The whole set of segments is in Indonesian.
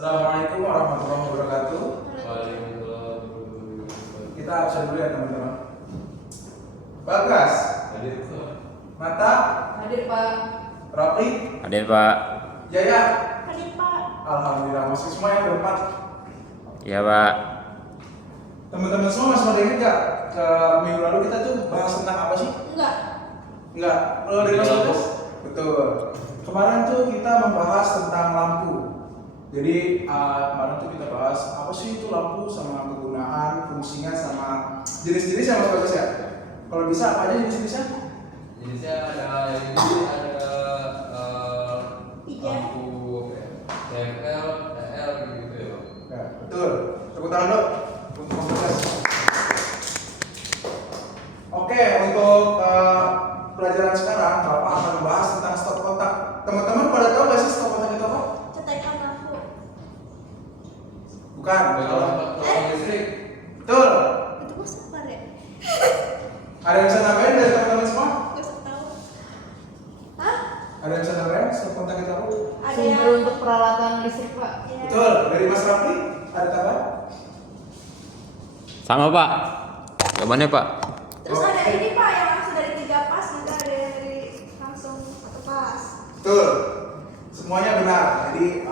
Assalamualaikum warahmatullahi wabarakatuh. Waalaikumsalam warahmatullahi wabarakatuh. Kita absen dulu ya teman-teman. Bagas, Hadir Pak. Mata, Hadir Pak. Rapi, Hadir Pak. Jaya. Hadir Pak. Alhamdulillah masih semua yang berempat. Iya Pak. Teman-teman semua masih pada ingat gak ke minggu lalu kita tuh bahas tentang apa sih? Enggak. Enggak, kalau dari Mas Lampu. Bagas? Betul. Kemarin tuh kita membahas tentang lampu. Jadi kemarin tuh kita bahas apa sih itu lampu sama kegunaan, fungsinya sama jenis-jenisnya Mas Bagas ya. Kalau bisa apa aja jenis-jenisnya? Jenisnya ada yang ini ada Tiga. lampu TFL, TL gitu ya. Ya, betul. Tepuk tangan dulu untuk Mas Bagas. Oke, untuk pelajaran sekarang Bapak akan membahas tentang stop kontak. Teman-teman pada tahu nggak sih stop kontak itu apa? Cetekan lampu. Bukan. Kalau lampu listrik, Betul. Itu kok sabar ya? Ada yang bisa nambahin dari teman-teman semua? Gak usah tahu. Hah? Ada yang bisa nambahin stop kontak itu apa? Ada Sumber yang untuk peralatan listrik Pak. ya. Betul. Dari Mas Raffi ada tambahan? Sama Pak. Jawabannya Pak. Terus ada ini Pak yang langsung dari 3 pas, juga ada yang dari langsung 1 pas. Betul. Semuanya benar. Jadi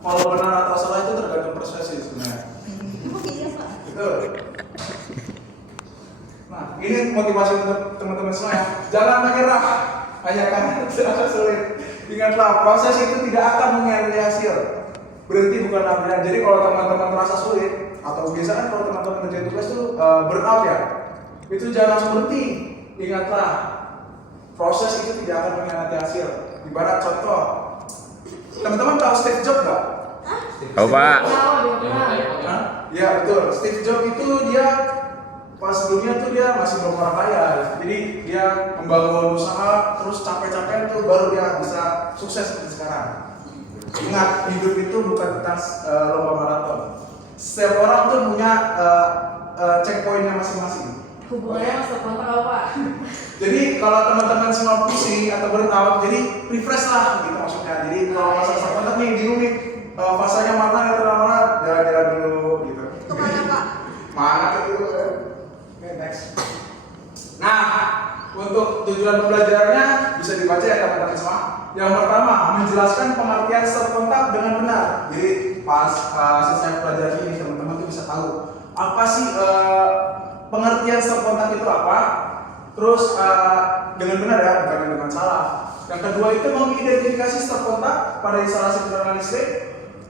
kalau benar atau salah itu tergantung persepsi sebenarnya. Emang iya Pak? Betul. Nah, ini motivasi untuk teman-teman semua ya. Jangan menyerah hanya karena terasa sulit. Ingatlah, proses itu tidak akan mengakhiri hasil. Berhenti bukan akhirnya. Jadi kalau teman-teman merasa sulit atau biasanya kalau teman-teman ngerjain tugas itu burnout ya, itu jangan langsung berhenti. Ingatlah, proses itu tidak akan mengkhianati hasil. Ibarat contoh, teman-teman tahu Steve Jobs nggak? Hah? Tahu Pak. Tahu dia yang pernah. iPhone ya. Hah? Iya betul. Steve Jobs itu dia pas sebelumnya tuh dia masih belum orang kaya. Jadi dia membangun usaha terus capek-capek tuh baru dia bisa sukses seperti sekarang. Ingat, hidup itu bukan tentang lomba maraton. Setiap orang tuh punya checkpointnya masing-masing. Hubungannya sama stop kontak apa Pak? Jadi kalau teman-teman semua pusing atau burnout, jadi refresh lah gitu maksudnya. Jadi kalau masa stop kontak nih bingung nih fasanya mana atau mana, jalan-jalan dulu gitu. Kemana Pak? Mana itu? Oke, next. Nah, untuk tujuan pembelajarannya bisa dibaca ya teman-teman semua. Yang pertama, menjelaskan pengertian stop kontak dengan benar. Jadi pas selesai pelajaran ini teman-teman tuh bisa tahu apa sih pengertian stop kontak itu apa. Terus dengan benar ya, bukan dengan salah. Yang kedua itu mengidentifikasi stop kontak pada instalasi kendaraan listrik.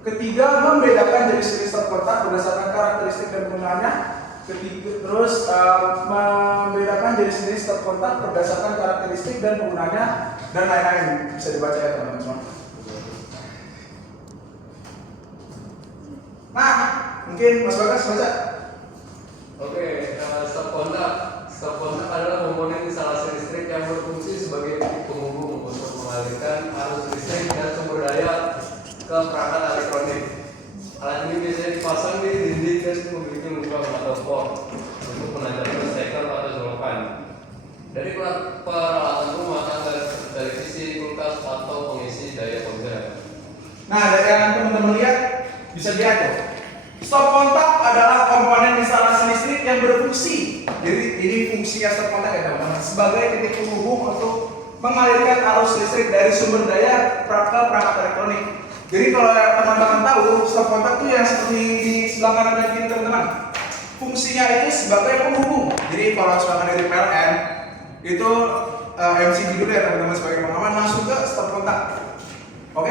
Ketiga, membedakan jenis stop kontak berdasarkan karakteristik dan penggunaannya. Terus membedakan jenis-jenis stop kontak berdasarkan karakteristik dan penggunaannya dan lain-lain. Bisa dibaca ya teman-teman semua. Nah, mungkin Mas Bagas baca. Oke, stop kontak. Stop kontak adalah komponen instalasi listrik yang berfungsi sebagai titik penghubung untuk mengalirkan arus listrik dan sumber daya ke perangkat elektronik. Alat ini biasanya dipasang di dinding dan memiliki lubang atau port untuk menandakan steker atau colokan. Dari peralatan rumah tangga seperti televisi, kulkas atau pengisi daya ponsel. Nah, dari yang teman-teman lihat bisa dilihat tuh. Stop kontak adalah komponen instalasi listrik yang berfungsi. Jadi ini fungsinya stop kontak ya teman-teman, sebagai titik penghubung untuk mengalirkan arus listrik dari sumber daya ke perangkat elektronik. Jadi kalau teman-teman tahu stop kontak itu yang seperti di sebelah kanan dan kiri teman-teman. Fungsinya itu sebagai penghubung. Jadi kalau misalkan dari PLN itu MCB dulu ya teman-teman sebagai pengaman langsung ke stop kontak. Oke?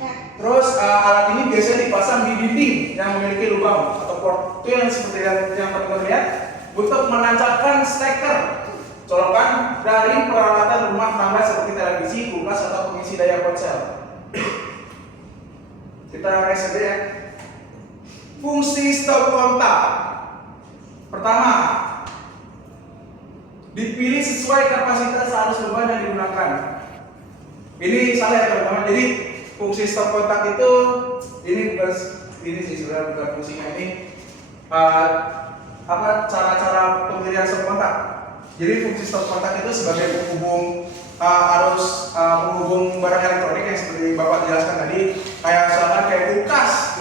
Ya. Terus alat ini biasanya dipasang di dinding yang memiliki lubang atau port. Itu yang seperti yang teman-teman lihat untuk menancapkan steker colokan dari peralatan rumah tangga seperti televisi, kulkas atau pengisi daya ponsel. Kita reset ya. Fungsi stop kontak. Pertama, dipilih sesuai kapasitas arus beban yang digunakan. Ini salah ya teman-teman. Jadi fungsi stop kontak itu ini bukan ini sih sebenarnya bukan fungsinya ini cara-cara pemilihan stop kontak. Jadi fungsi stop kontak itu sebagai penghubung arus penghubung barang elektronik yang seperti Bapak jelaskan tadi, kayak misalkan kayak kulkas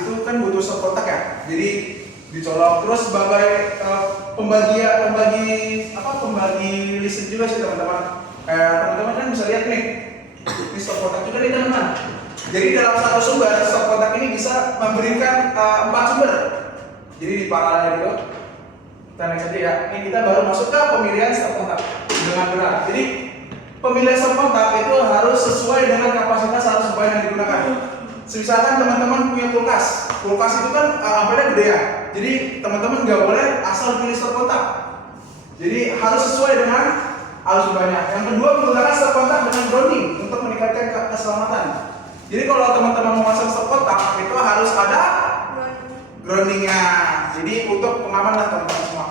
Jadi dicolok terus sebagai pembagi listrik juga sih teman-teman. Kayak teman-teman kan bisa lihat nih, ini stop kontak juga nih teman-teman. Jadi dalam satu sumber stop kontak ini bisa memberikan 4 sumber. Jadi di paralel itu kita next aja ya. Ini kita baru masuk ke pemilihan stop kontak dengan benar. Jadi pemilihan stop kontak itu harus sesuai dengan kapasitas arus combine yang digunakan. Misalkan teman-teman punya kulkas itu kan ampere gede ya. Jadi teman-teman nggak boleh asal pilih stop kontak. Jadi harus sesuai dengan arus combine-nya. Yang kedua, menggunakan stop kontak dengan grounding untuk meningkatkan keselamatan. Jadi kalau teman-teman mau masang stop kontak itu harus ada groundingnya. Jadi untuk pengamanan teman-teman semua.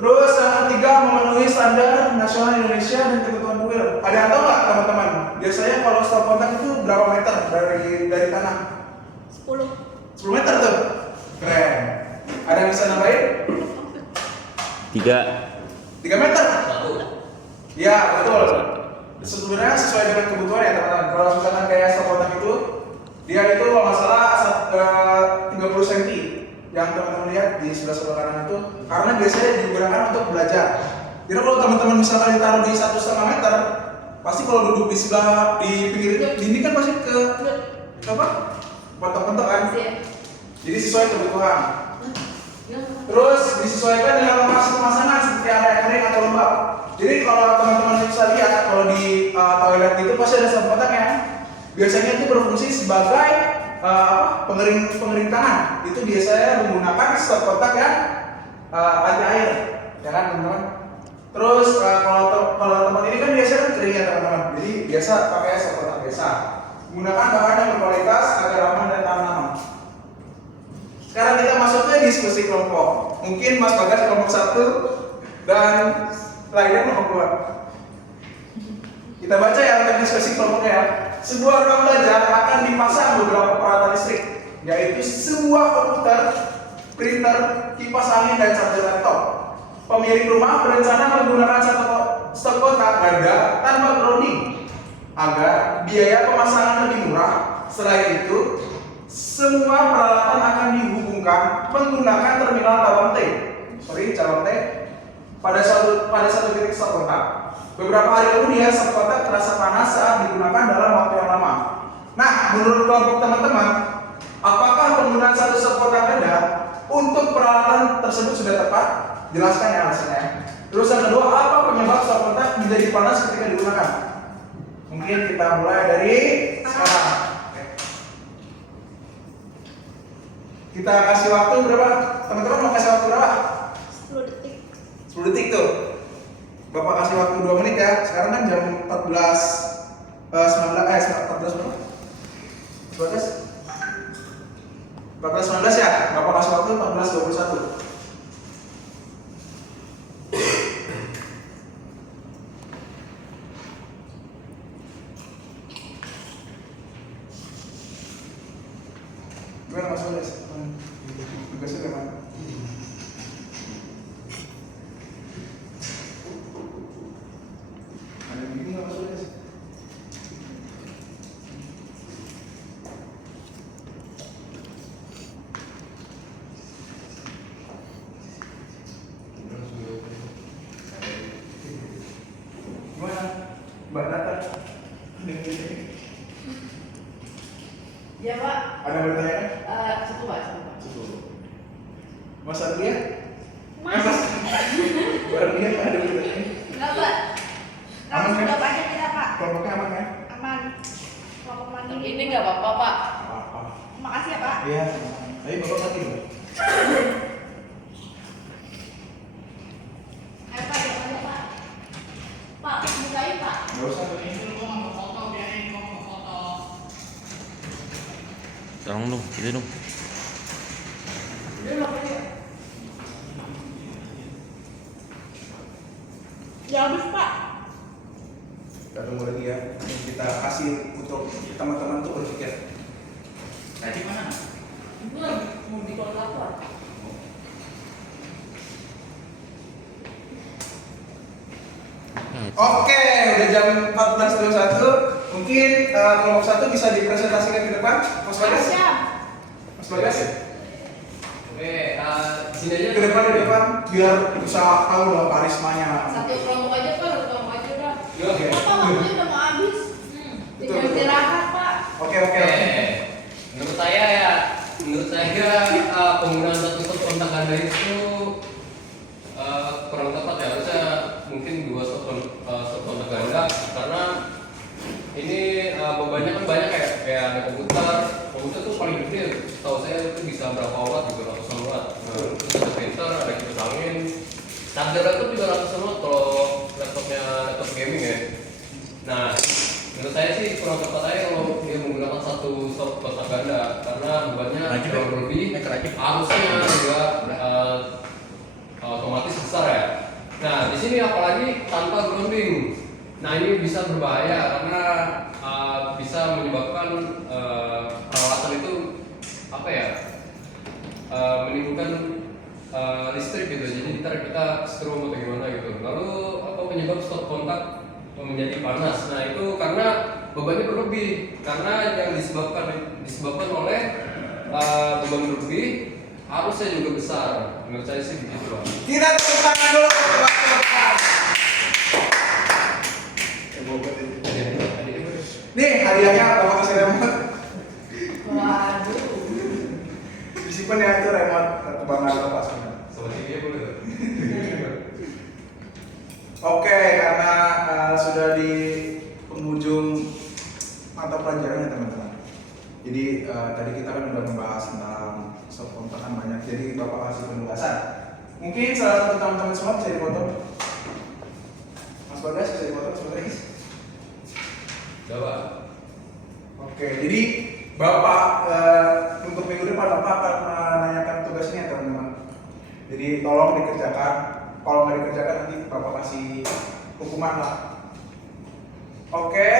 Terus yang ketiga, memenuhi standar nasional Indonesia dan kebutuhan kuil. Ada yang tahu nggak teman-teman? Biasanya kalau stop kontak itu berapa meter dari tanah? 10 meter tuh. Keren. Ada yang bisa nambahin? 3 meter. Ya betul. Sebenarnya sesuai dengan kebutuhan ya teman-teman. Kalau misalkan kayak stop kontak itu, dia itu kalau nggak salah 30 cm. Yang teman-teman lihat di sebelah kanan itu, karena biasanya digunakan untuk belajar. Jadi kalau teman-teman misalkan ditaruh di 1,5 meter, pasti kalau duduk di sebelah di pinggir dinding kan pasti ke apa? Bentuk-bentuk kan. Jadi sesuai kebutuhan. Terus disesuaikan dengan lokasi pemasangan seperti area kering atau lembab. Jadi kalau teman-teman bisa lihat kalau di toilet itu pasti ada stop kontaknya. Biasanya itu berfungsi sebagai pengering tangan. Itu biasanya menggunakan stop kontak yang anti air, ya kan teman-teman. Terus kalau tempat ini kan biasanya kan kering ya teman-teman. Jadi biasa pakai stop kontak biasa. Menggunakan bahan yang berkualitas agar aman dan tahan lama. Sekarang kita masuknya diskusi kelompok. Mungkin Mas Bagas kelompok 1 dan lainnya kelompok 2. Kita baca ya untuk diskusi kelompoknya ya. Sebuah ruang belajar akan dipasang beberapa peralatan listrik, yaitu sebuah komputer, printer, kipas angin, dan charger laptop. Pemilik rumah berencana menggunakan stop kontak ganda tanpa grounding agar biaya pemasangan lebih murah. Selain itu, semua peralatan akan dihubungkan menggunakan terminal cabang T pada satu titik stop kontak. Beberapa hari kemudian stop kontak terasa panas saat digunakan dalam waktu yang lama. Nah, menurut kelompok teman-teman, apakah penggunaan satu stop kontak ganda untuk peralatan tersebut sudah tepat? Jelaskan ya alasannya. Terus yang kedua, apa penyebab stop kontak menjadi panas ketika digunakan? Mungkin kita mulai dari sekarang. Kita kasih waktu berapa? Teman-teman mau kasih waktu berapa? 10 detik. 10 detik tuh. Bapak kasih waktu 2 menit ya. Sekarang kan jam 14 berapa? 14.19 ya. Bapak kasih waktu 14.21. Gimana Mas Bagas? Tugasnya gimana? Ada yang bingung nggak Mas Bagas? Gimana? Mbak Nata? Ya Pak. Ada yang bertanya kan? Satu Pak. Mas Ardia? Mas. Barang dia ada bertanya? Enggak, Pak. Aman kan? Langsung jawab aja kita, Pak. Kelompoknya aman kan? Aman. Kelompok mandiri. Ini nggak apa-apa Pak. Apa? Makasih ya, Pak. Iya. Ayo Bapak lagi dong. Ayo, Pak, jawab aja, Pak. Pak, bukain, Pak. Gak usah. Tolong dong, itu dong. Ya habis, Pak. Kita tunggu lagi ya. Kita kasih untuk teman-teman tuh berpikir. Tadi mana? Belum mau di lapor. Oke, udah jam 14.21. Mungkin kelompok 1 bisa dipresentasikan ke depan. Mas Bagas? Siap. Mas Bagas? Oke, sini aja. Ke depan biar bisa tahu dong karismanya. Satu kelompok aja Pak, satu kelompok aja udah. Oke. Apa waktunya udah mau habis? Tinggal istirahat Pak. Oke. Menurut saya penggunaan satu stop kontak Anda itu kurang tepat ya. Harusnya mungkin 2 stop kontak Anda karena ini bebannya kan banyak kayak ada komputer tuh paling gede. Tahu saya itu bisa berapa watt juga, ratusan watt. Terus ada printer, ada kipas angin, charger laptop juga ratusan watt kalau laptopnya laptop gaming ya. Nah, menurut saya sih kurang tepat aja kalau dia menggunakan satu stop kontak ganda karena bebannya jauh lebih, arusnya juga otomatis besar ya. Nah, di sini apalagi tanpa grounding. Nah, ini bisa berbahaya karena bisa menyebabkan peralatan itu menimbulkan listrik gitu. Jadi ntar kita strom atau gimana gitu. Lalu apa penyebab stop kontak menjadi panas? Nah, itu karena bebannya berlebih. Karena yang disebabkan oleh beban berlebih, arusnya juga besar. Menurut saya sih begitu, Pak. Kita tepuk tangan dulu untuk Bapak. Nih hadiahnya Bapak kasih remote. Waduh. Disimpan ya itu remote kebanggaan Bapak sebenarnya. Sama dia boleh tuh. Oke, karena sudah di penghujung mata pelajaran ya teman-teman. Jadi tadi kita kan udah membahas tentang stop kontakan banyak. Jadi Bapak kasih penugasan. Mungkin salah satu teman-teman semua bisa dipoto. Mas Bagas bisa dipoto sebenarnya. Coba. Oke, jadi Bapak untuk minggu depan Bapak akan menanyakan tugas ini ya teman-teman. Jadi tolong dikerjakan. Kalau nggak dikerjakan nanti Bapak kasih hukuman lah. Oke,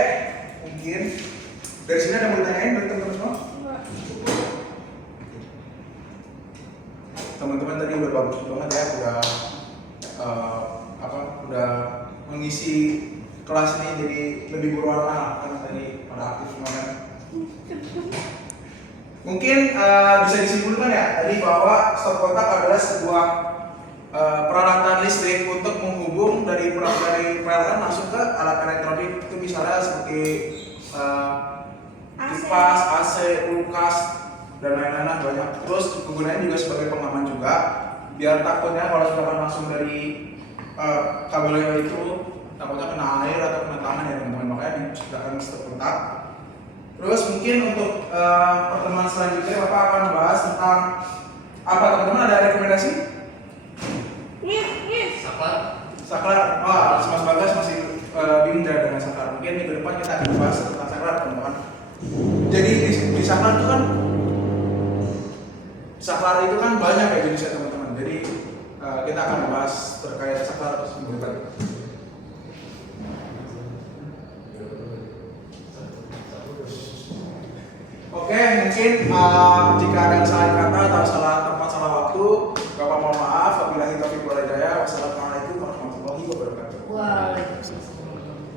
mungkin dari sini ada yang mau ditanyain dari teman-teman semua? Teman-teman tadi udah bagus banget ya, udah mengisi kelas ini jadi lebih berwarna kan tadi pada aktif semua kan. Mungkin bisa disimpulkan ya tadi bahwa stop kontak adalah sebuah peralatan listrik untuk menghubung dari PLN langsung ke alat elektronik itu misalnya seperti kipas, AC, kulkas dan lain-lain banyak. Terus kegunaannya juga sebagai pengaman juga biar takutnya kalau misalkan langsung dari kabelnya itu takutnya kena air atau kena tangan ya teman-teman, makanya diciptakan stop kontak. Terus mungkin untuk pertemuan selanjutnya Bapak akan membahas tentang apa teman-teman, ada rekomendasi? Saklar. Wah, Mas Bagas masih bingung dengan saklar. Mungkin minggu depan kita akan bahas tentang saklar teman-teman. Jadi di saklar itu kan banyak ya jenisnya teman-teman. Jadi kita akan membahas terkait saklar terus minggu depan. Oke, mungkin jika ada salah kata atau salah tempat, salah waktu, Bapak mohon maaf.